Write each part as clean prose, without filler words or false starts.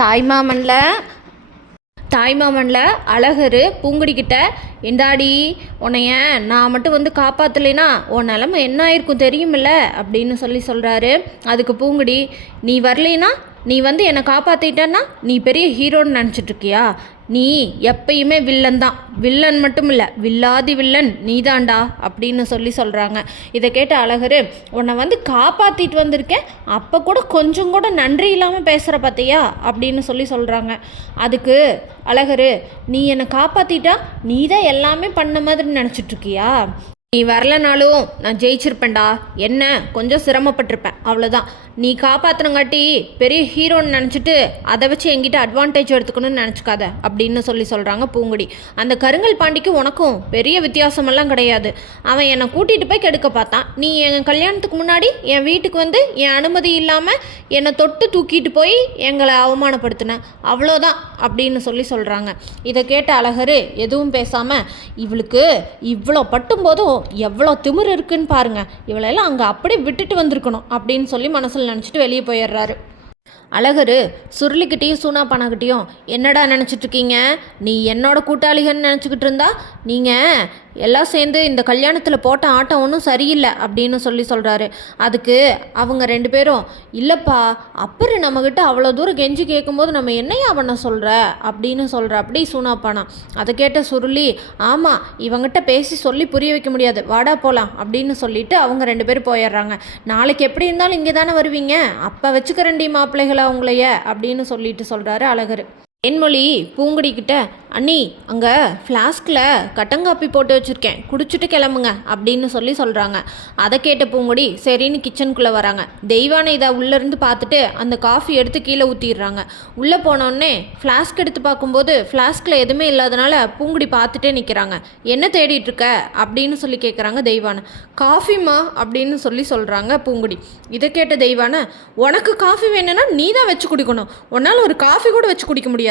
தாய்மாமனில் அழகர் பூங்குடிக்கிட்ட, எந்தாடி உன்னைய நான் மட்டும் வந்து காப்பாற்றலைனா உன் நிலமை என்ன ஆயிருக்கும் தெரியுமில்ல அப்படின்னு சொல்கிறாரு. அதுக்கு பூங்குடி, நீ வரலைனா, நீ வந்து என்னை காப்பாற்றிட்டன்னா நீ பெரிய ஹீரோன்னு நினச்சிட்ருக்கியா? நீ எப்பயுமே வில்லன் தான். வில்லன் மட்டும் இல்லை, வில்லாதி வில்லன் நீதாண்டா அப்படின்னு சொல்கிறாங்க. இதை கேட்ட அழகர், உன்னை வந்து காப்பாற்றிட்டு வந்திருக்கேன், அப்போ கூட கொஞ்சம் கூட நன்றி இல்லாமல் பேசுகிற பார்த்தியா அப்படின்னு சொல்கிறாங்க. அதுக்கு அழகர், நீ என்னை காப்பாற்றிட்டா நீ தான் எல்லாமே பண்ண மாதிரி நினச்சிட்ருக்கியா? நீ வரலனாலும் நான் ஜெயிச்சிருப்பேன்டா. என்ன கொஞ்சம் சிரமப்பட்டிருப்பேன், அவ்வளோதான். நீ காப்பாற்றினங்காட்டி பெரிய ஹீரோன்னு நினச்சிட்டு அதை வச்சு என்கிட்ட அட்வான்டேஜ் எடுத்துக்கணும்னு நினச்சிக்காத அப்படின்னு சொல்கிறாங்க பூங்குடி. அந்த கருங்கல் பாண்டிக்கு உனக்கும் பெரிய வித்தியாசமெல்லாம் கிடையாது. அவன் என்னை கூட்டிகிட்டு போய் கெடுக்க பார்த்தான். நீ என் கல்யாணத்துக்கு முன்னாடி என் வீட்டுக்கு வந்து என் அனுமதி இல்லாமல் என்னை தொட்டு தூக்கிட்டு போய் எங்களை அவமானப்படுத்தின, அவ்வளோதான் அப்படின்னு சொல்கிறாங்க. இதை கேட்ட அழகர் எதுவும் பேசாமல், இவளுக்கு இவ்வளோ பட்டும் போதும் எவ்வளோ திமிரு இருக்குன்னு பாருங்க, இவளெல்லாம் அங்கே அப்படியே விட்டுட்டு வந்திருக்கணும் அப்படின்னு சொல்லி மனசில் நினச்சிட்டு வெளியே போயிடுறாரு. அழகர் சுருளிக்கிட்டேயும் சூனாப்பானாக்கிட்டேயும், என்னடா நினச்சிட்ருக்கீங்க? நீ என்னோட கூட்டாளிகன்னு நினச்சிக்கிட்டு இருந்தா நீங்கள் எல்லாம் சேர்ந்து இந்த கல்யாணத்தில் போட்ட ஆட்டம் ஒன்றும் சரியில்லை அப்படின்னு சொல்கிறாரு. அதுக்கு அவங்க ரெண்டு பேரும், இல்லைப்பா, அப்புறம் நம்மக்கிட்ட அவ்வளோ தூரம் கெஞ்சி கேட்கும்போது நம்ம என்னையா பண்ண சொல்கிற அப்படின்னு அப்படி சூனாப்பானா. அதை கேட்ட சுருளி, ஆமாம், இவங்கிட்ட பேசி சொல்லி புரிய வைக்க முடியாது, வாடா போகலாம் அப்படின்னு சொல்லிட்டு அவங்க ரெண்டு பேரும் போயிடுறாங்க. நாளைக்கு எப்படி இருந்தாலும் இங்கே தானே வருவீங்க, அப்போ வச்சுக்கிறேன்டி மாப்பிள்ளைகளா உங்களைய அப்படின்னு சொல்கிறாரு அழகர். தேன்மொழி பூங்குடிக்கிட்ட, அண்ணி, அங்கே ஃப்ளாஸ்கில் கட்டங்காப்பி போட்டு வச்சுருக்கேன், குடிச்சிட்டு கிளம்புங்க அப்படின்னு சொல்கிறாங்க. அதை கேட்ட பூங்குடி சரின்னு கிச்சனுக்குள்ளே வராங்க. தெய்வானை இதை உள்ளேருந்து பார்த்துட்டு அந்த காஃபி எடுத்து கீழே ஊற்றிடுறாங்க. உள்ளே போனோடனே ஃப்ளாஸ்க் எடுத்து பார்க்கும்போது ஃப்ளாஸ்கில் எதுவுமே இல்லாதனால பூங்குடி பார்த்துட்டே நிற்கிறாங்க. என்ன தேடிட்டுருக்க அப்படின்னு கேட்குறாங்க தெய்வானை. காஃபிமா அப்படின்னு சொல்கிறாங்க பூங்குடி. இதை கேட்ட தெய்வானை, உனக்கு காஃபி வேணும்னா நீ தான் வச்சு குடிக்கணும், உன்னால் ஒரு காஃபி கூட வச்சு குடிக்க முடியாது,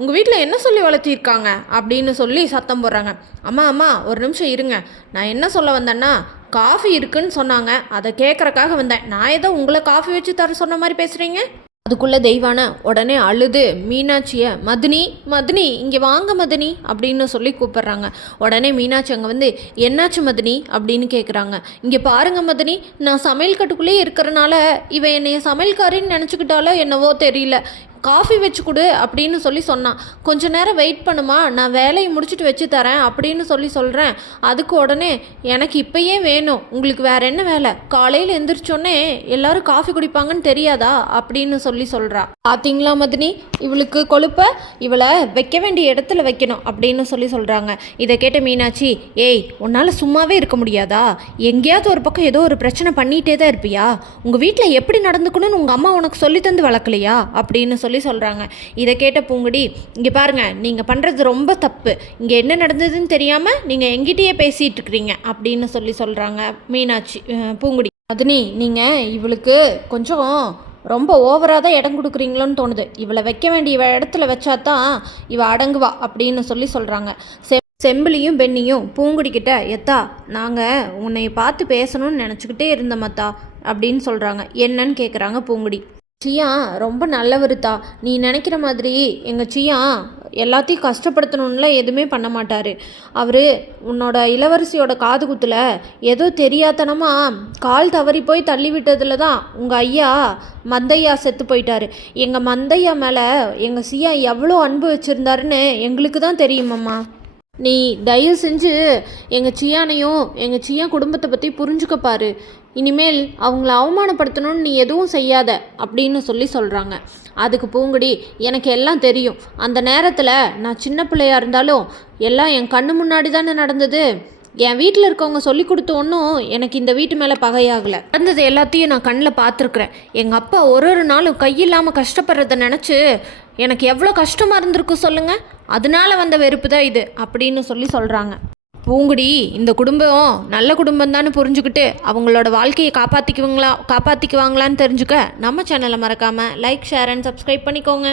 உங்கள் வீட்டில் என்ன சொல்லி வளர்த்திருக்காங்க அப்படின்னு சத்தம் போடுறாங்க. அம்மா ஒரு நிமிஷம் இருங்க, நான் என்ன சொல்ல வந்தேன்னா, காஃபி இருக்குன்னு சொன்னாங்க, அதை கேட்குறக்காக வந்தேன். நான் ஏதோ உங்களை காஃபி வச்சு தர சொன்ன மாதிரி பேசுகிறீங்க. அதுக்குள்ளே தெய்வான உடனே அழுது மீனாட்சியை, மதினி இங்கே வாங்க மதினி அப்படின்னு கூப்பிட்றாங்க. உடனே மீனாட்சி அங்கே வந்து, என்னாச்சு மதினி அப்படின்னு கேட்குறாங்க. இங்கே பாருங்க மதினி, நான் சமையல் கட்டுக்குள்ளேயே இருக்கிறனால இவன் என்னைய சமையல்காரின்னு நினச்சிக்கிட்டாலோ என்னவோ தெரியல, காஃபி வச்சு கொடு அப்படின்னு சொன்னான். கொஞ்ச நேரம் வெயிட் பண்ணுமா, நான் வேலையை முடிச்சுட்டு வச்சு தரேன் அப்படின்னு சொல்கிறேன். அதுக்கு உடனே, எனக்கு இப்போயே வேணும், உங்களுக்கு வேறு என்ன வேலை, காலையில் எந்திரிச்சோன்னே எல்லாரும் காஃபி குடிப்பாங்கன்னு தெரியாதா அப்படின்னு சொல்கிறா. பார்த்தீங்களா மதினி, இவளுக்கு கொழுப்ப இவளை வைக்க வேண்டிய இடத்துல வைக்கணும் அப்படின்னு சொல்கிறாங்க. இதை கேட்ட மீனாட்சி, ஏய், உன்னால் சும்மாவே இருக்க முடியாதா? எங்கேயாவது ஒரு பக்கம் ஏதோ ஒரு பிரச்சனை பண்ணிகிட்டே தான் இருப்பியா? உங்கள் வீட்டில் எப்படி நடந்துக்கணும்னு உங்கள் அம்மா உனக்கு சொல்லி தந்து வளர்க்கலையா அப்படின்னு சொல்கிறாங்க. இதை கேட்ட பூங்குடி, இங்கே பாருங்க, நீங்கள் பண்ணுறது ரொம்ப தப்பு, இங்கே என்ன நடந்ததுன்னு தெரியாமல் நீங்கள் எங்கிட்டயே பேசிகிட்டு இருக்கிறீங்க அப்படின்னு சொல்கிறாங்க மீனாட்சி. பூங்குடி, மதினி, நீங்கள் இவளுக்கு கொஞ்சம் ரொம்ப ஓவராக தான் இடம் கொடுக்குறீங்களோன்னு தோணுது, இவளை வைக்க வேண்டிய இடத்துல வச்சா தான் இவ அடங்குவா அப்படின்னு சொல்கிறாங்க. செம்பிலியும் பெண்ணியும் பூங்குடிக்கிட்ட, எத்தா, நாங்கள் உன்னை பார்த்து பேசணும்னு நினச்சிக்கிட்டே இருந்தோமத்தா அப்படின்னு சொல்கிறாங்க. என்னன்னு கேட்குறாங்க பூங்குடி. சியா ரொம்ப நல்லவருத்தா, நீ நினைக்கிற மாதிரி எங்கள் சியா எல்லாத்தையும் கஷ்டப்படுத்தணும்லாம் எதுவுமே பண்ண மாட்டார். அவர் உன்னோட இளவரசியோட காது குத்தில் ஏதோ தெரியாதனமாக கால் தவறி போய் தள்ளி விட்டதில் தான் உங்கள் ஐயா மந்தையா செத்து போயிட்டார். எங்கள் மந்தையா மேலே எங்கள் சியா எவ்வளோ அன்பு வச்சுருந்தாருன்னு எங்களுக்கு தான் தெரியுமம்மா. நீ தயவு செஞ்சு எங்கள் சியானையும் எங்கள் சியா குடும்பத்தை பற்றி புரிஞ்சுக்கப்பாரு. இனிமேல் அவங்கள அவமானப்படுத்தணும்னு நீ எதுவும் செய்யாத அப்படின்னு சொல்கிறாங்க. அதுக்கு பூங்குடி, எனக்கு எல்லாம் தெரியும், அந்த நேரத்தில் நான் சின்ன பிள்ளையாக இருந்தாலும் எல்லாம் என் கண்ணு முன்னாடி தானே நடந்தது. என் வீட்டில் இருக்கவங்க சொல்லி கொடுத்த ஒன்றும் எனக்கு இந்த வீட்டு மேலே பகையாகலை. நடந்தது எல்லாத்தையும் நான் கண்ணில் பார்த்துருக்குறேன். எங்கள் அப்பா ஒரு நாளும் கையில்லாமல் கஷ்டப்படுறத நினச்சி எனக்கு எவ்வளோ கஷ்டமாக இருந்திருக்கும் சொல்லுங்கள். அதனால வந்த வெறுப்பு தான் இது அப்படின்னு சொல்கிறாங்க. பூங்குடி, இந்த குடும்பம் நல்ல குடும்பம் தானே புரிஞ்சுக்கிட்டு அவங்களோட வாழ்க்கையை காப்பாற்றிக்குவாங்களான்னு தெரிஞ்சுக்க நம்ம சேனலை மறக்காமல் லைக், ஷேர் அண்ட் சப்ஸ்கிரைப் பண்ணிக்கோங்க.